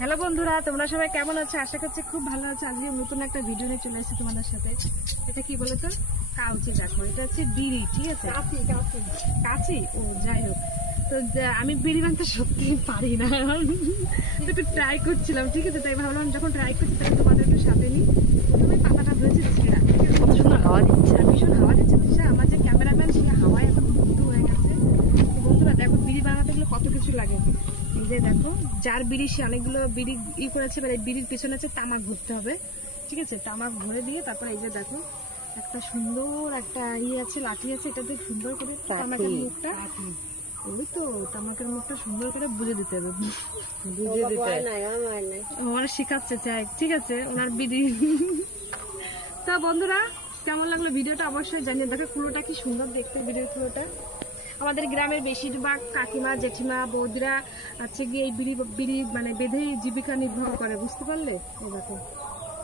Hello বন্ধুরা, তোমরা সবাই কেমন আছো? আশা করছি খুব ভালো আছো। আজকে নতুন একটা ভিডিও নিয়ে চলে এসেছি তোমাদের সাথে। এটা কি বলো তো? কাউচি দেখো, এটা হচ্ছে বিড়ি, ঠিক আছে? কাচি ও যাই হোক। তো আমি বিড়ি বানাতে সত্যি পারি না, একটু ট্রাই করছিলাম, ঠিক আছে? তাই ভাবলাম যখন ট্রাই করছি তাই তোমাদের একটু সাথে নিই। প্রথমে পাতাটা হয়েছে ছেঁড়া, কত সুন্দর হাওয়া দিচ্ছে, ভীষণ হাওয়া দিচ্ছে। আমার যে ক্যামেরাম্যান সে হাওয়ায় এখন মুগ্ধ হয়ে গেছে। তো বন্ধুরা দেখো, বিড়ি বানাতে গেলে কত কিছু লাগে। এই যে দেখো, যার বিড়ি সে অনেকগুলো বিড়ি করেছে, এবার এই বিড়ির পিছনে হচ্ছে তামাক ভরতে হবে, ঠিক আছে? তামাক ভরে দিয়ে তারপর এই যে দেখো একটা সুন্দর একটা আছে, লাঠি আছে, এটা দিয়ে সুন্দর করে তামাকের মুখটা, ওই তো তামাকের মুখটা সুন্দর করে বুঝে দিতে হবে, বুঝে দিতে ওরা শিখাচ্ছে চাই, ঠিক আছে? ওনার বিড়ি। তো বন্ধুরা, কেমন লাগলো ভিডিওটা অবশ্যই জানিয়ে। দেখো কুলোটা কি সুন্দর দেখতে, ভিডিওর কুলোটা। আমাদের গ্রামের বেশিরভাগ কাকিমা জেঠিমা বৌদিরা আছে গিয়ে এই বিড়ি বিড়ি মানে বেঁধেই জীবিকা নির্বাহ করে, বুঝতে পারলে? এই দেখো